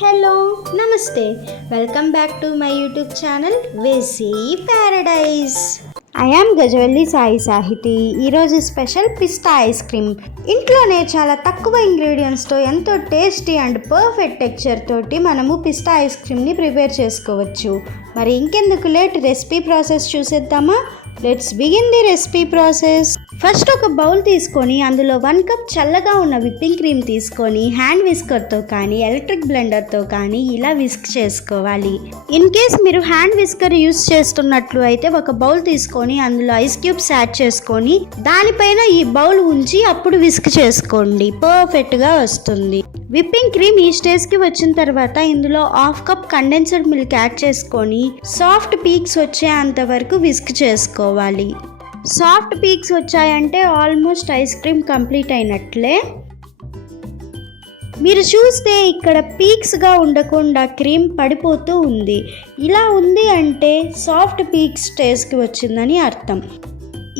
Hello నమస్తే welcome back to my YouTube channel veggie paradise. I am Gajavalli Sai Sahiti. ఈరోజు special పిస్తా ice cream. ఇంట్లోనే చాలా తక్కువ ఇంగ్రీడియంట్స్తో ఎంతో టేస్టీ అండ్ పర్ఫెక్ట్ టెక్స్చర్ తోటి మనము పిస్తా ఐస్ క్రీమ్ని ప్రిపేర్ చేసుకోవచ్చు. మరి ఇంకెందుకు లేట్, రెసిపీ ప్రాసెస్ చూసేద్దామా? Let's begin the recipe process. First ఒక బౌల్ తీసుకొని అందులో 1 కప్ చల్లగా ఉన్న విప్పింగ్ క్రీమ్ తీసుకొని హ్యాండ్ విస్కర్తో కానీ ఎలక్ట్రిక్ బ్లెండర్తో కానీ ఇలా విస్క్ చేసుకోవాలి. ఇన్ కేస్ మీరు హ్యాండ్ విస్కర్ యూస్ చేస్తున్నట్లు అయితే ఒక బౌల్ తీసుకొని అందులో ఐస్ క్యూబ్స్ యాడ్ చేసుకొని దానిపైన ఈ బౌల్ ఉంచి అప్పుడు విస్క్ చేసుకోండి, పర్ఫెక్ట్గా వస్తుంది. విప్పింగ్ క్రీమ్ ఈ స్టేజ్కి వచ్చిన తర్వాత ఇందులో 1/2 కప్ కండెన్స్డ్ మిల్క్ యాడ్ చేసుకొని సాఫ్ట్ పీక్స్ వచ్చేంత వరకు విస్క్ చేసుకోవాలి. సాఫ్ట్ పీక్స్ వచ్చాయంటే ఆల్మోస్ట్ ఐస్ క్రీమ్ కంప్లీట్ అయినట్లే. మీరు చూస్తే ఇక్కడ పీక్స్గా ఉండకుండా క్రీమ్ పడిపోతూ ఉంది. ఇలా ఉంది అంటే సాఫ్ట్ పీక్స్ స్టేజ్కి వచ్చిందని అర్థం.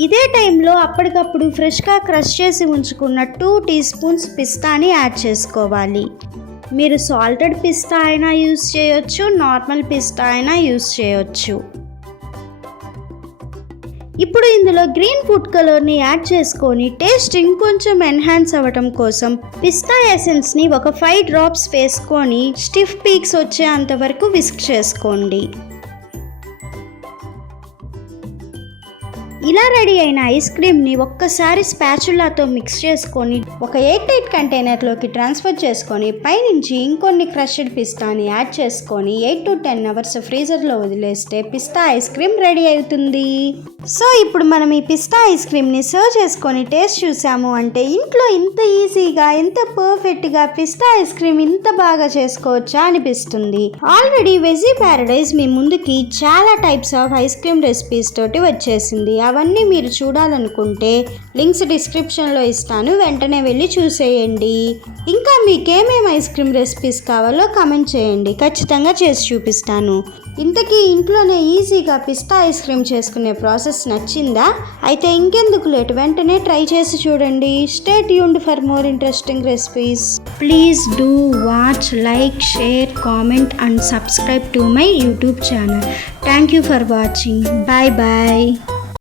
ఇదే టైంలో అప్పటికప్పుడు ఫ్రెష్గా క్రష్ చేసి ఉంచుకున్న 2 టీ స్పూన్స్ పిస్తాని యాడ్ చేసుకోవాలి. మీరు సాల్టెడ్ పిస్తా అయినా యూస్ చేయొచ్చు, నార్మల్ పిస్తా అయినా యూస్ చేయొచ్చు. ఇప్పుడు ఇందులో గ్రీన్ ఫుడ్ కలర్ని యాడ్ చేసుకొని టేస్ట్ ఇంకొంచెం ఎన్హాన్స్ అవ్వటం కోసం పిస్తా ఎసెన్స్ని ఒక 5 డ్రాప్స్ వేసుకొని స్టిఫ్ పీక్స్ వచ్చేంత వరకు విస్క్ చేసుకోండి. ఇలా రెడీ అయిన ఐస్ క్రీమ్ని ఒక్కసారి స్పాచులాతో మిక్స్ చేసుకొని ఒక ఎయిర్ టైట్ కంటైనర్లోకి ట్రాన్స్ఫర్ చేసుకొని పైనుంచి ఇంకొన్ని క్రష్డ్ పిస్తాని యాడ్ చేసుకొని 8 to 10 అవర్స్ ఫ్రీజర్లో వదిలేస్తే పిస్తా ఐస్ క్రీమ్ రెడీ అవుతుంది. సో ఇప్పుడు మనం ఈ పిస్తా ఐస్ క్రీమ్ని సర్వ్ చేసుకొని టేస్ట్ చూసాము అంటే ఇంట్లో ఇంత ఈజీగా, ఇంత పర్ఫెక్ట్గా పిస్తా ఐస్ క్రీమ్ ఇంత బాగా చేసుకోవచ్చా అనిపిస్తుంది. ఆల్రెడీ వెజీ ప్యారడైజ్ మీ ముందుకి చాలా types of ice cream recipes తోటి వచ్చేసింది. అవన్నీ మీరు చూడాలనుకుంటే లింక్స్ డిస్క్రిప్షన్లో ఇస్తాను, వెంటనే వెళ్ళి చూసేయండి. ఇంకా మీకేమేమి ఐస్ క్రీమ్ రెసిపీస్ కావాలో కామెంట్ చేయండి, ఖచ్చితంగా చేసి చూపిస్తాను. ఇంతకీ ఇంట్లోనే ఈజీగా పిస్తా ఐస్ క్రీమ్ చేసుకునే ప్రాసెస్ నచ్చిందా? అయితే ఇంకెందుకు లేట్, వెంటనే ట్రై చేసి చూడండి. Stay tuned for more interesting recipes. Please do watch, like, share, comment and subscribe to my YouTube channel. Thank you for watching. Bye bye.